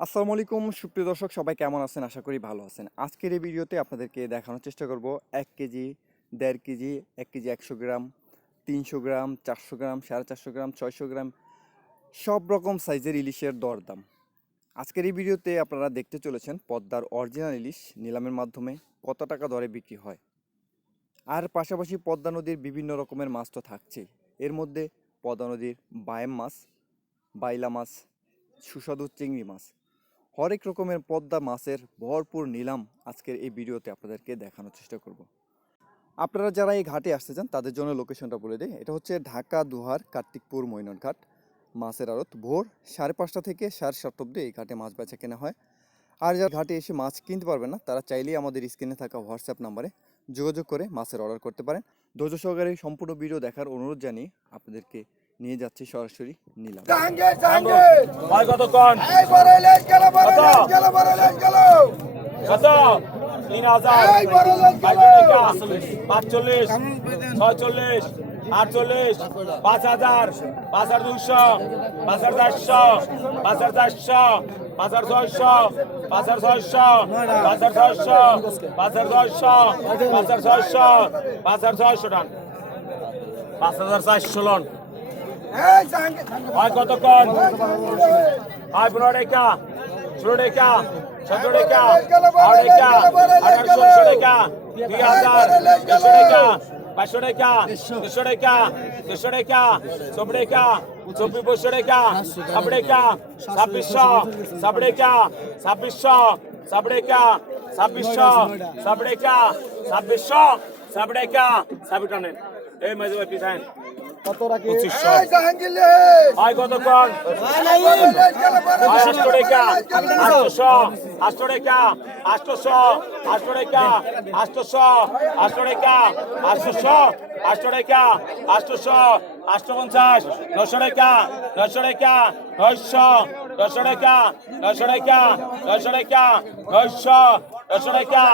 আসসালামু আলাইকুম, সুপ্রিয় দর্শক, সবাই কেমন আছেন? আশা করি ভালো আছেন। আজকের এই ভিডিওতে আপনাদেরকে দেখানোর চেষ্টা করব এক কেজি, দেড় কেজি, এক কেজি একশো গ্রাম, তিনশো গ্রাম, চারশো গ্রাম, সাড়ে চারশো গ্রাম, ছয়শো গ্রাম, সব রকম সাইজের ইলিশের দরদাম। আজকের এই ভিডিওতে আপনারা দেখতে চলেছেন পদ্মার অরিজিনাল ইলিশ নিলামের মাধ্যমে কত টাকা দরে বিক্রি হয়। আর পাশাপাশি পদ্মা নদীর বিভিন্ন রকমের মাছ তো থাকছেই। এর মধ্যে পদ্মা নদীর বায়েম মাছ, বাইলা মাছ, সুস্বাদু চিংড়ি মাছ হরেক রকমের পদ্মা মাছের ভরপুর নিলাম আজকের এই ভিডিওতে আপনাদেরকে দেখানোর চেষ্টা করব। আপনারা যারা এই ঘাটে আসতে চান, তাদের জন্য লোকেশনটা বলে দিই। এটা হচ্ছে ঢাকা, দুহার, কার্তিকপুর মৈনট ঘাট মাছের আড়ত ভোর সাড়ে পাঁচটা থেকে সাড়ে সাতটা অব্দি এই ঘাটে মাছ বেচা কেনা হয়। আর যারা ঘাটে এসে মাছ কিনতে পারবেন না, তারা চাইলেই আমাদের স্ক্রিনে থাকা হোয়াটসঅ্যাপ নাম্বারে যোগাযোগ করে মাছের অর্ডার করতে পারেন। ধৈর্য সহকারে সম্পূর্ণ ভিডিও দেখার অনুরোধ জানিয়ে আপনাদেরকে নিয়ে যাচ্ছি সরাসরি নিলাম পাঁচচল্লিশ ছয়চল্লিশ আটচল্লিশ পাঁচ হাজার পাঁচ হাজার দুশো পাঁচ হাজার চারশো পাঁচ হাজার চারশো পাঁচ হাজার ছয়শো পাঁচ হাজার ছয়শো পাঁচ হাজার ছয়শো পাঁচ হাজার ছয়শো পাঁচ হাজার ছয়শো পাঁচ হাজার ছয়শো টান পাঁচ হাজার চারশো লন হয় কতক্ষণ হয় পনেরো টাকা ষোলো টাকা সতেরো টাকা আট টাকা আঠারোশো ষোলো টাকা দুই হাজার দেড়শো টাকা পাঁচশো টাকা দেড়শো টাকা দেড়শো টাকা চব্বিশ টাকা চব্বিশ পঁচিশশো টাকা ছাব্বিশ টাকা ছাব্বিশশো ছাব্বিশ টাকা ছাব্বিশশো ছাব্বিশ টাকা ছাব্বিশশো ছাব্বিশ টাকা ছাব্বিশশো ছাব্বিশ টাকা ছাব্বিশ এই মাঝে ভাই পিছায় বড় লেজ গেল বড় লেজ আটশো টাকা আটশোশো আটশো টাকা আটশোশো আটশো টাকা আটশোশো আটশো টাকা আটশোশো আটশো টাকা আটশোশো আটশো পঞ্চাশ নশো টাকা নশো টাকা নয়শো নশো টাকা নশো টাকা নশো টাকা নয়শো নশো টাকা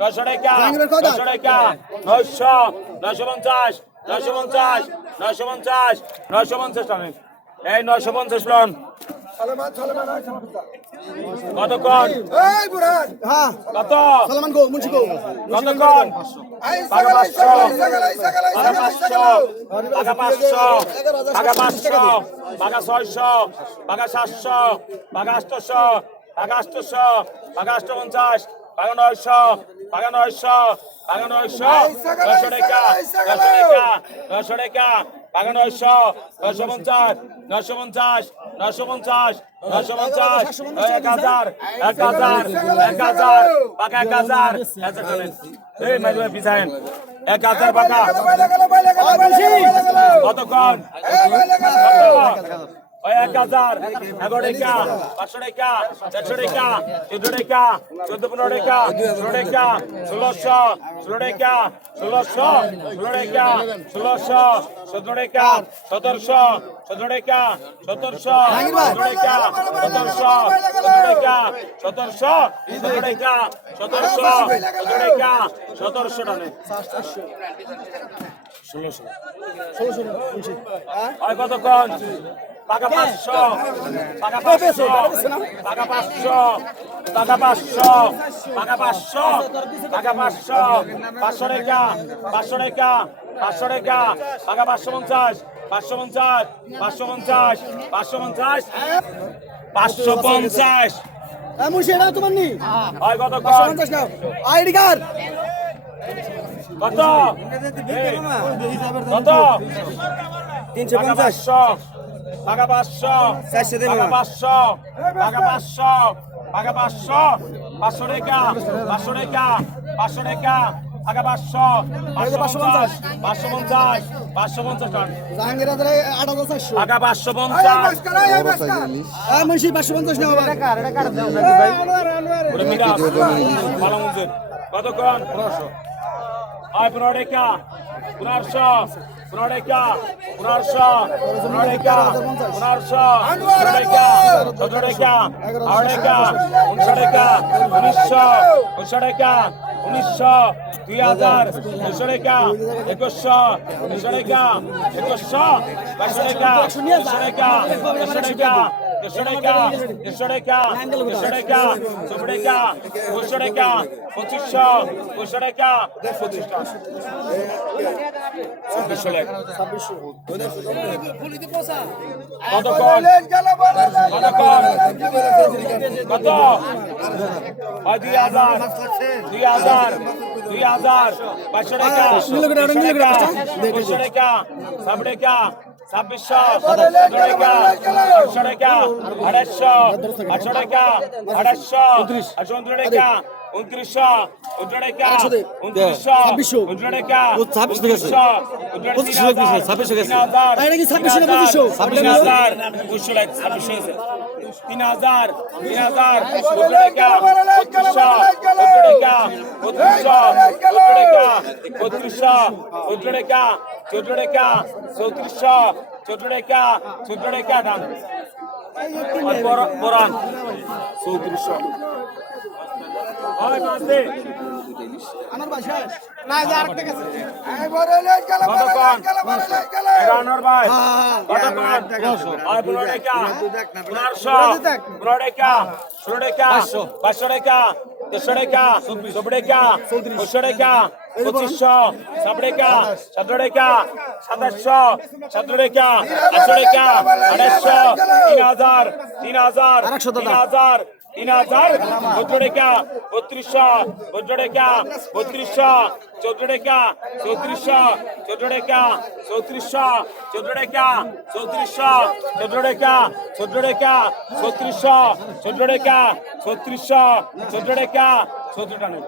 নশো টাকা নশো টাকা নয়শো নশো পঞ্চাশ নশো পঞ্চাশ নশো পঞ্চাশ নশো পঞ্চাশ টাকা এই নশো পঞ্চাশ লন। কতক্ষণ কত? সালমান গো মুন্সি গো। কতক্ষণ টাকা পাঁচশো টাকা পাঁচশো টাকা পাঁচশো টাকা ছয়শো টাকা সাতশো টাকা আটশোশো টাকা আটশোশো টাকা আটশো পঞ্চাশ টাকা নয়শো টাকা নয়শো টাকা নয়শো নয়শো টাকা নয়শো টাকা নয়শো টাকা টাকা নয়শো নয়শো পঞ্চাশ নয়শো পঞ্চাশ নয়শো পঞ্চাশ নয়শো পঞ্চাশ এক হাজার এক হাজার এক হাজার টাকা এক হাজার। এই মাইজুয়া পিছায়েন এক হাজার গেল কতক্ষণ এক হাজার এগারো টাকা পাঁচশো টাকা চারশো টাকা চোদ্দ টাকা চোদ্দ পনেরো টাকা ষোলো টাকা ষোলোশো ষোলো টাকা ষোলোশো ষোলো টাকা ষোলোশো সতেরো টাকা সতেরোশো সতেরো টাকা সতেরোশো সতেরো টাকা সতেরোশো সতেরো টাকা সতেরোশো সতেরো টাকা সতেরোশো সতেরো টাকা সতেরোশো টাকা। ষোলোশো। কতক্ষণ? টাকা পাঁচশো। টাকা পাঁচশো। টাকা পাঁচশো। টাকা পাঁচশো। টাকা পাঁচশো। টাকা পাঁচশো। পাঁচশো টাকা পাঁচশো টাকা পাঁচশো টাকা টাকা পাঁচশো পঞ্চাশ। পাঁচশো পঞ্চাশ। পাঁচশো পঞ্চাশ। পাঁচশো পঞ্চাশ। পাঁচশো পঞ্চাশ। মুন্সি এটা তোমার নি? পঞ্চাশ নাও। ID card. কত? কত? তিনশো পাঁচশো। টাকা পাঁচশো চারশো টাকা। পাঁচশো টাকা পাঁচশো টাকা পাঁচশো পাঁচশো টাকা পাঁচশো টাকা পাঁচশো টাকা টাকা পাঁচশো পাঁচশো পঞ্চাশ পাঁচশো পঞ্চাশ পাঁচশো পঞ্চাশ টাকা। পাঁচশো এই পঞ্চাশ। মুন্সি পাঁচশো পঞ্চাশ কতক্ষণ? পনেরো টাকা পনেরোশো পনেরো টাকা পনেরোশো পনেরো টাকা পনেরোশো সতেরো টাকা আট টাকা উনিশশো টাকা উনিশশো দুই হাজার দুশো টাকা একুশশো দুশো টাকা একুশশো বাইশশো টাকা দুশো টাকা দুশো টাকা দেড়শো টাকা দেড়শো টাকা দেড়শো টাকা চব্বিশ টাকা পঁচিশশো। টাকা পঁচিশশো পঁচিশশো টাকা টাকা কত দুই হাজার দুই হাজার দুই হাজার। পাঁচশো টাকা পাঁচশো। টাকা সব টাকা ছাব্বিশশো টাকা আটশো টাকা আড়াইশো আটশো টাকা আড়াইশো আটশো টাকা উনত্রিশশো টাকা উনত্রিশশো টাকা ছাব্বিশশো টাকা ছাব্বিশশো টাকা ছাব্বিশশো টাকা ছাব্বিশশো টাকা। তিন হাজার তিন হাজার দুশো টাকা বত্রিশশো বত্রিশশো বত্রিশশো চোদ্দ টাকা চোদ্দ টাকা চৌত্রিশশো চোদ্দ টাকা চোদ্দ টাকা দাম কোরআন চৌত্রিশশো হয় পাঁচ আনোর ভাই শেষ। না যে আরেকটা গেছে। এই বড় লই গেল বড় লই গেল বড় লই গেল। আনোর ভাই। কত পাঁচ আর বড় টাকা 1500 বড় তিন হাজার বজ্র রেখা বত্রিশশো বজ্র রেখা বত্রিশশো চোদ্দ রেখা চৌত্রিশশো চোদ্দ রেখা চৌত্রিশশো চোদ্দ রেখা চৌত্রিশশো চোদ্দ রেখা চোদ্দ রেখা ছত্রিশশো চোদ্দ রেখা ছত্রিশশো চোদ্দ রেখা চোদ্দটা নেই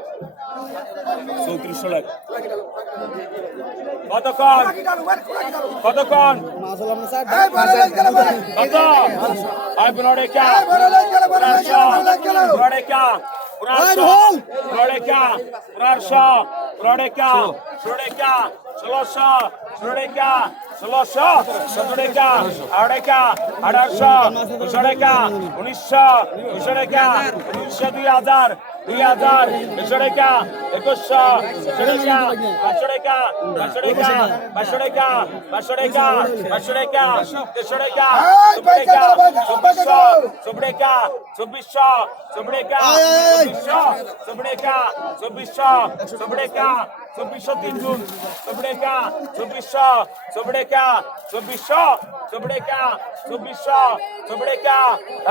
চৌত্রিশশো লাখ। কতক্ষণ? কতক্ষণ? কত ভাই পুনরে ক্যা পুনরে ক্যা পুনরে ক্যা পুনরশো পুনরে ক্যা পুনরে ক্যা ষোলোশো ষোলোকা ষোলোশো সতেরোকা আড়াইকা আঠারোশো দুশো টাকা উনিশশো দুশো টাকা উনিশশো দুই হাজার দুই হাজার দুশো টাকা একুশশো টাকা পাঁচশো টাকা পাঁচশো টাকা পাঁচশো টাকা পাঁচশো টাকা পাঁচশো টাকা দেড়শো টাকা চব্বিশ টাকা চব্বিশশো চব্বিশ টাকা চব্বিশশো চব্বিশ টাকা চব্বিশশো চব্বিশ টাকা চব্বিশশো চব্বিশ টাকা চব্বিশশো তিন গুণ চব্বিশ টাকা চব্বিশশো চব্বিশ টাকা চব্বিশশো চব্বিশ টাকা চব্বিশশো চব্বিশ টাকা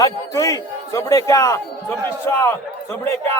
এক দুই চব্বিশ টাকা চব্বিশশো চব্বিশ টাকা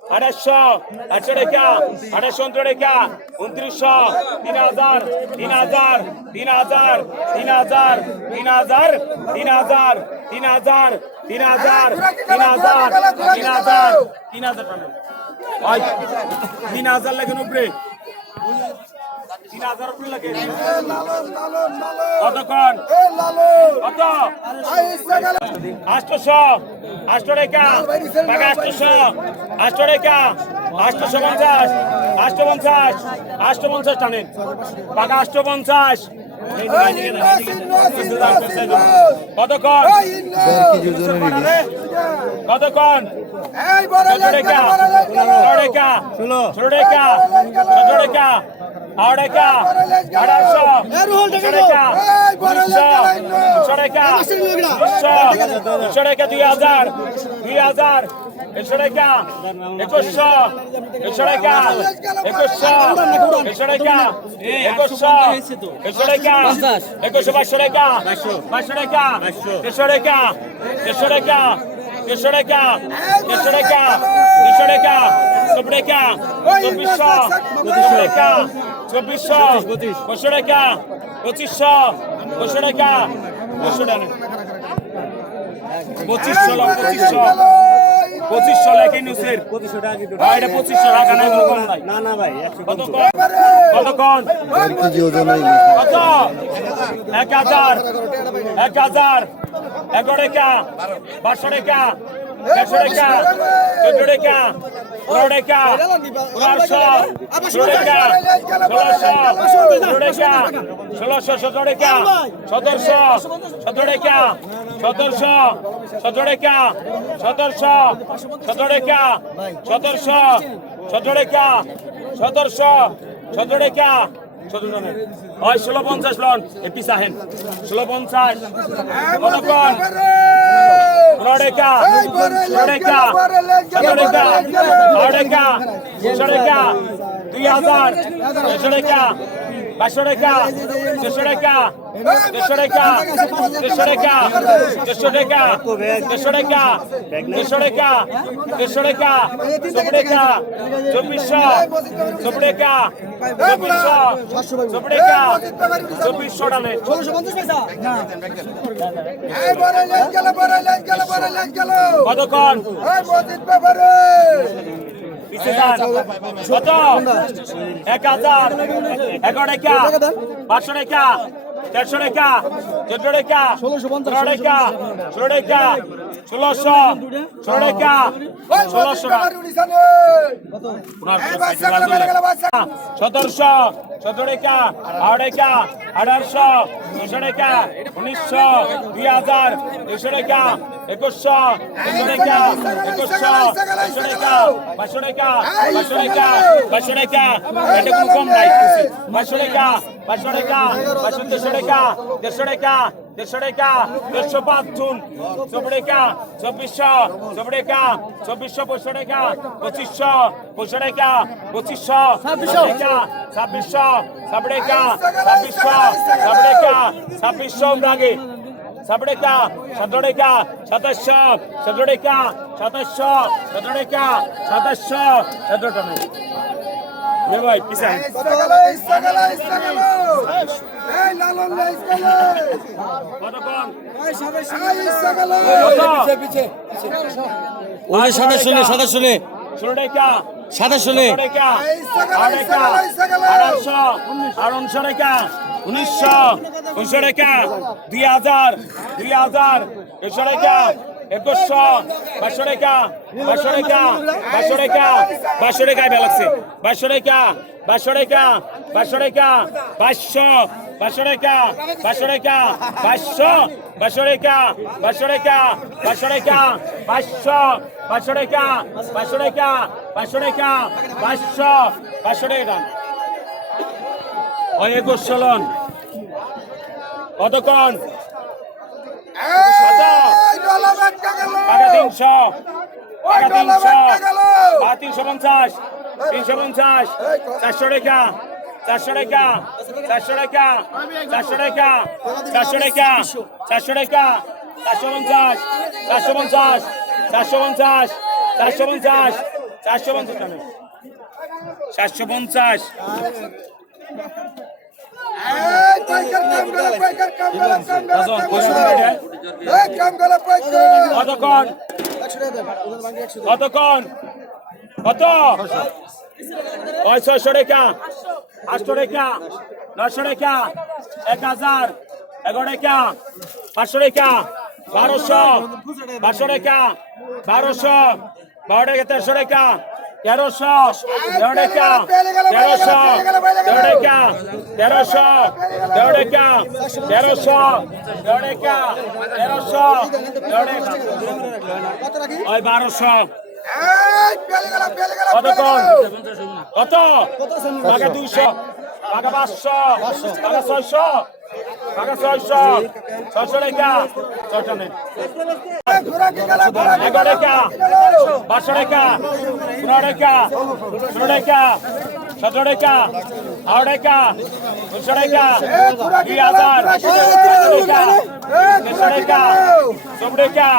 আড়াইশো আটশো টাকা আড়াইশো অন্তর টাকা উনত্রিশশো তিন হাজার তিন হাজার তিন হাজার তিন হাজার তিন হাজার তিন হাজার তিন হাজার তিন হাজার তিন হাজার তিন হাজার তিন হাজার তিন হাজার লাগেন উপরে কতক্ষণ কত আষ্টশো আষ্টশো রেখা আষ্টশো আষ্টশো রেখা আষ্টশো পঞ্চাশ আষ্টশো পঞ্চাশ আষ্টশো পঞ্চাশ টানেন। পাকা আষ্টশো পঞ্চাশ। কতক্ষণ কতক্ষণ ছোট রেখা ছোট রেখা টাকা আট টাকা দুশো টাকা দুশো টাকা দুশো দুশো দুই হাজার দুই হাজার একশো টাকা একুশশো একশো টাকা একুশশো একশো টাকা একুশশো একশো টাকা একুশশো বাইশশো টাকা বাইশশো টাকা দেড়শো টাকা দেড়শো টাকা দেড়শো টাকা দেড়শো টাকা দুশো টাকা চব্বিশ টাকা চব্বিশশো পঁচিশশো টাকা চব্বিশশো পঁচিশশো টাকা পঁচিশশো পঁচিশশো টাকা পঁচিশশো টাকা। পঁচিশশো পঁচিশশো। পঁচিশশো লাখ নিউজের। ভাই এটা পঁচিশশো টাকা নাই কোনো কম নাই। না না ভাই কতক্ষণ কতক্ষণ কত এক হাজার। এক হাজার। এগারো টাকা বারোশো টাকা। দেড়শো টাকা চোদ্দ টাকা পনেরো টাকা পনেরোশো ষোলো টাকা ষোলোশো ষোলো টাকা ষোলোশো সতেরো টাকা সতেরোশো সতেরো টাকা হয় ষোলো পঞ্চাশ লন, এপি সাহেন ষোলো পঞ্চাশ কতক্ষণ বারো টাকা তিনশো টাকা দুই হাজার দেড়শো টাকা পাঁচশো টাকা দেড়শো টাকা দেড়শো টাকা দেড়শো টাকা দেড়শো টাকা দেড়শো টাকা দেড়শো টাকা দেড়শো চব্বিশশো চব্বিশশো চব্বিশশো কতক্ষণ কত এক হাজার, এগারো টাকা পাঁচশো টাকা দেড়শো টাকা চোদ্দ টাকা পনেরো টাকা ষোলো টাকা ষোলোশো, ষোলো টাকা ষোলোশো সতেরোশো, সতেরো টাকা আড়াই টাকা আঠারোশো দুশো টাকা উনিশশো, দুই হাজার দুশো টাকা একুশশো দুশো টাকা একুশশো দুশো টাকা পাঁচশো টাকা পাঁচশো টাকা পাঁচশো টাকা এটা কোনো কম নাই পাঁচশো টাকা পাঁচশো টাকা পাঁচশো দেড়শো টাকা দেড়শো টাকা দেড়শো টাকা দেড়শো পাঁচ জুন চব্বিশ টাকা চব্বিশশো চব্বিশ টাকা চব্বিশশো পঁচিশশো টাকা পঁচিশশো পঁচিশশো টাকা পঁচিশশো ছাব্বিশশো। ছাব্বিশ টাকা ছাব্বিশশো টাকা টাকা টাকা সাতাশশো সতেরো টাকা সাতাশশো সতেরো টাকা সাতাশশো সতেরো টাকা ভাই ওদের সাদা শুনে সাদা শুনে শুনে ষোলো টাকা উনিশশো উনিশশো টাকা দুই হাজার দুই হাজার একুশশো টাকা একুশশো পাঁচশো টাকা পাঁচশো টাকা পাঁচশো টাকা পাঁচশো টাকায় বেলা লাগছে পাঁচশো টাকা পাঁচশো টাকা পাঁচশো টাকা পাঁচশো পাঁচশো টাকা পাঁচশো টাকা পাঁচশো পাঁচশো টাকা পাঁচশো টাকা পাঁচশো টাকা পাঁচশো পাঁচশো টাকা পাঁচশো টাকা পাঁচশো টাকা পাঁচশো পাঁচশো টাকা একুশ চলন কতক্ষণ? টাকা তিনশো। টাকা তিনশো। তিনশো পঞ্চাশ। তিনশো পঞ্চাশ। চারশো টাকা। চারশো টাকা চারশো টাকা চারশো টাকা চারশো টাকা চারশো টাকা, চারশো পঞ্চাশ চারশো পঞ্চাশ চারশো পঞ্চাশ চারশো পঞ্চাশ চারশো পঞ্চাশ চারশো পঞ্চাশ। কতক্ষণ? কতক্ষণ? কত? ছয়শো টাকা। আটশো টাকা নয়শো টাকা এক হাজার এগারো টাকা পাঁচশো টাকা বারোশো পাঁচশো টাকা বারোশো বারো টাকা তেরোশো টাকা তেরোশো তেরো টাকা তেরোশো তেরো টাকা তেরোশো তেরো টাকা তেরোশো তেরো টাকা তেরোশো তেরো টাকা ওই বারোশো। কত টাকা দুইশো টাকা পাঁচশো টাকা ছয়শো টাকা ছয়শো ছয়শো টাকা ছয়শো এগারো টাকা পাঁচশো টাকা পনেরো টাকা ষোলো টাকা সতেরো টাকা আড়াই টাকা দুশো টাকা দুই হাজার চারশো টাকা দেড়শো টাকা চব্বিশ টাকা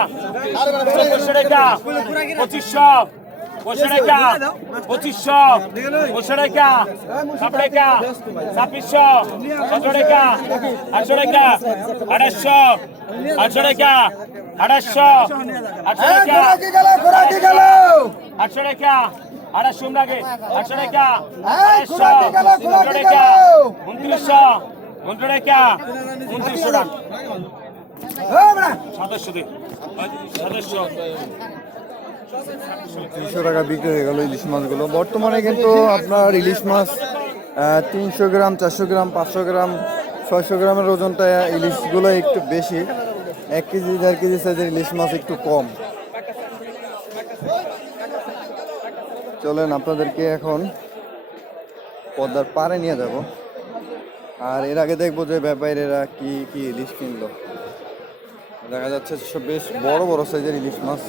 চব্বিশশো টাকা পঁচিশশো পঁচিশশো টাকা পঁচিশশো পঁচিশশো টাকা সাত টাকা ছাব্বিশশো সতেরো টাকা আটশো টাকা আঠাশশো আটশো টাকা আঠাশশো আটশো টাকা আটশো টাকা আড়াইশো লাগে আটশো টাকা ঘোরা আটশো টাকা উনত্রিশশো উনত্রিশ টাকা উনত্রিশশো টাকা। তিনশো টাকা বিক্রি হয়ে গেল ইলিশ মাছগুলো। বর্তমানে কিন্তু আপনার ইলিশ মাছ তিনশো গ্রাম, চারশো গ্রাম, পাঁচশো গ্রাম, ছয়শো গ্রামের ওজনটা ইলিশগুলো একটু বেশি। এক কেজি, দেড় কেজি সাইজের ইলিশ মাছ একটু কম। চলেন আপনাদেরকে এখন পদ্মার পাড়ে নিয়ে যাব। আর এর আগে দেখব যে ব্যাপারীরা কি কি ইলিশ কিনলো। দেখা যাচ্ছে বেশ বড় বড় সাইজের ইলিশ মাছ।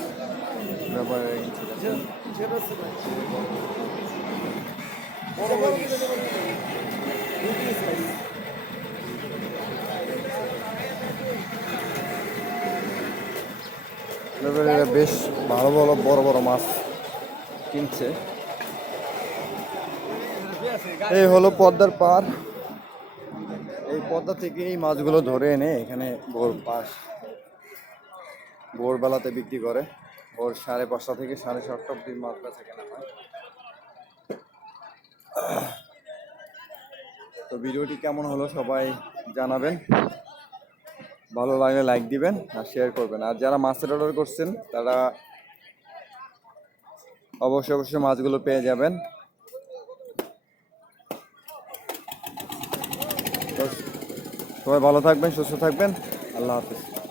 ব্যাপারে বেশ ভালো ভালো, বড় বড় মাছ কিনছে। এই হলো পদ্মার পার এই পদ্মা থেকে এই মাছগুলো ধরে এনে এখানে ভোর পাশ। ভোরবেলাতে বিক্রি করে। ভোর সাড়ে পাঁচটা থেকে সাড়ে সাতটা অব্দি মাছ বেচা কেনা হয়। তো ভিডিওটি কেমন হলো সবাই জানাবেন। ভালো লাগলে লাইক দিবেন আর শেয়ার করবেন। আর যারা মাছের অর্ডার করছেন, তারা অবশ্যই অবশ্যই মাছগুলো পেয়ে যাবেন। সবাই ভালো থাকবেন, সুস্থ থাকবেন। আল্লাহ হাফিজ।